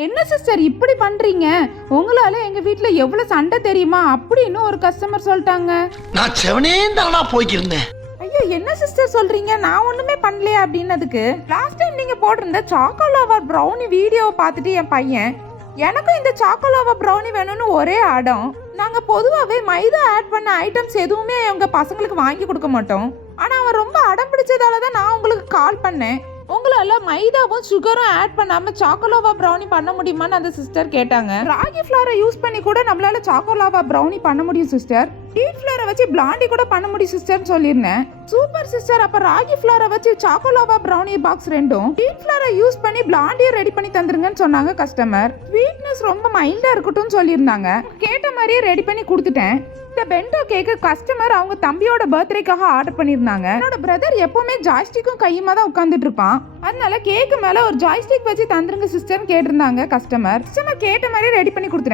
என்ன சிஸ்டர் இப்படி பண்றீங்க? உங்களால எங்க வீட்ல எவ்வளவு சண்டை தெரியுமா அப்படின்னு ஒரு கஸ்டமர் சொல்லிட்டாங்க. நான் செவனே தானா போய்க்கிருந்தேன். ஐயோ என்ன சிஸ்டர் சொல்றீங்க? நான் ஒண்ணுமே பண்ணலையே அப்படின்னதுக்கு லாஸ்ட் டைம் நீங்க போட்டிருந்த சாக்கோலாவா ப்ரௌனி வீடியோவை பார்த்துட்டு என் பையன் எனக்கும் இந்த சாக்கோலாவா ப்ரௌனி வேணும்னு ஒரே அடம். நாங்க பொதுவாகவே மைதா ஆட் பண்ண ஐட்டம்ஸ் எதுவுமே எங்க பசங்களுக்கு வாங்கி கொடுக்க மாட்டோம். ஆனா அவன் ரொம்ப அடம் பிடிச்சதால தான் நான் உங்களுக்கு கால் பண்ணேன். உங்களால மைதாவும் சுகரும் ஆட் பண்ணாம சாக்கோலாவா ப்ரௌனி பண்ண முடியுமான்னு அந்த சிஸ்டர் கேட்டாங்க. ராகி ஃப்ளாரை யூஸ் பண்ணி கூட நம்மளால சாக்கோலாவா ப்ரௌனி பண்ண முடியும் சிஸ்டர். வீட் ஃப்ளாரை வச்சு பிளாண்டி கூட பண்ண முடியும் சிஸ்டர்னு சொல்லியிருந்தேன். Super sister. அப்ப ராகி ஃப்ளாரை வச்சு சாக்கோலாவா ப்ரௌனி பாக்ஸ் ரெண்டும் வீட் ஃப்ளாரை யூஸ் பண்ணி பிளாண்டியை ரெடி பண்ணி தந்துருங்கன்னு சொன்னாங்க கஸ்டமர். ஸ்வீட்னஸ் ரொம்ப மைல்டா இருக்கட்டும்னு சொல்லியிருந்தாங்க. கேட்ட மாதிரியே ரெடி பண்ணி கொடுத்துட்டேன். இந்த பென்டோ கேக்கு கஸ்டமர் அவங்க தம்பியோட பர்த்டேக்காக ஆர்டர் பண்ணியிருந்தாங்க. என்னோட பிரதர் எப்பவுமே ஜாய்ஸ்டிக்கும் கையுமா தான் உட்காந்துட்டு இருப்பான். அதனால கேக்கு மேல ஒரு ஜாய்ஸ்டிக் வச்சு தந்துருங்க சிஸ்டர்னு கேட்டிருந்தாங்க கஸ்டமர். கேட்ட மாதிரியே ரெடி பண்ணி கொடுத்துட்டேன்.